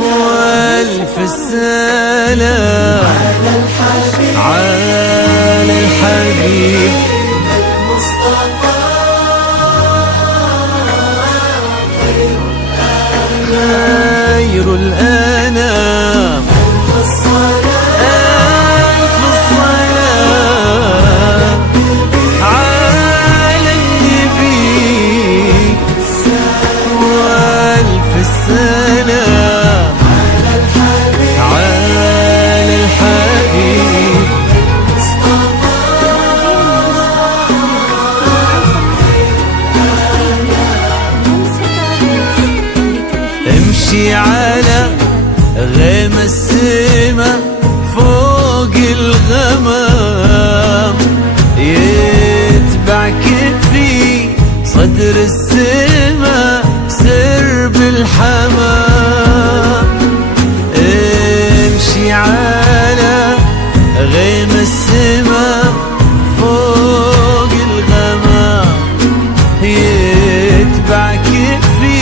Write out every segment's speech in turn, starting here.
والف السلام على الحبيب المصطفى خير الأنام. ألف الصلاة على النبي والف السلام على الحبيب امشي على غيم السما فوق الغمام، يتبعك في صدر السما سرب الحمام. امشي على غيم السما فوق الغمام، يتبعك في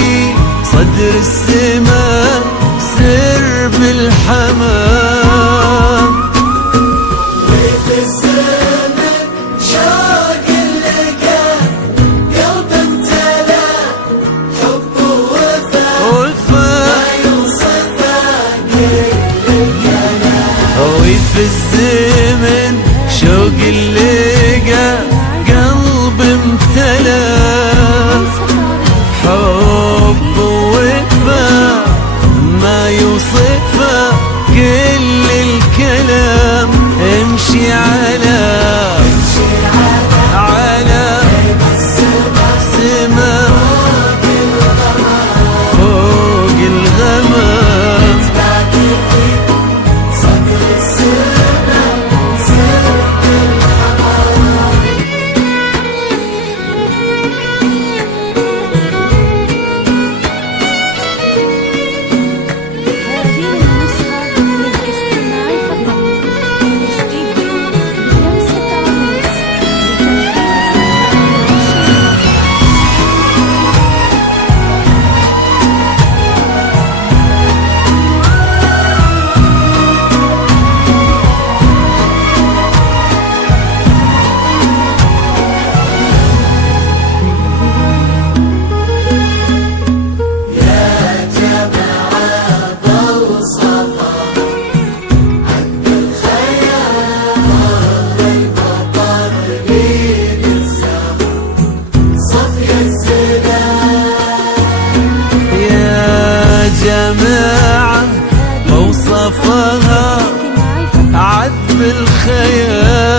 صدر السما سرب الحمام. وفي الزمن شوق اللقا قلب امتلا حب ووفا ما يوصفه كل الكلام. وفي الزمن شوق اللقا قلب امتلا حب ووفا ما يوصفه كل الكلام. امشي على سما فوق الغمام، صدر السما سرب الحمام. هذه النسخة للاستماع فقط. الاستديو لمسة عروس جماعة موصفها عذب الخيال،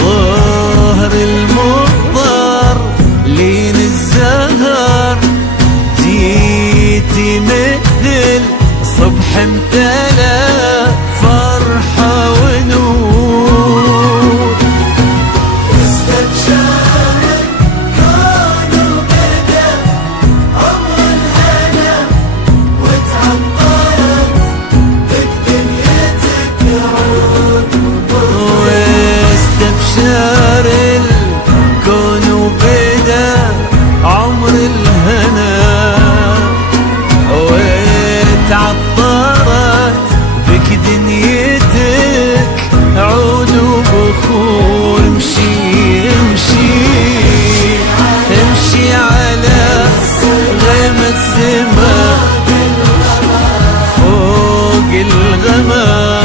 ظهر المضطر لين الزهر، جيتي مثل صبح امتلا فرحة ونور. استبشر الكون وبدا عمر الهنا وتعطرت بك دنيتك عود. واستبشر الكون وبدا عمر الهنا، وتعطرت بك دنيتك عود وبخور. امشي امشي امشي على غيم السما فوق الغمام.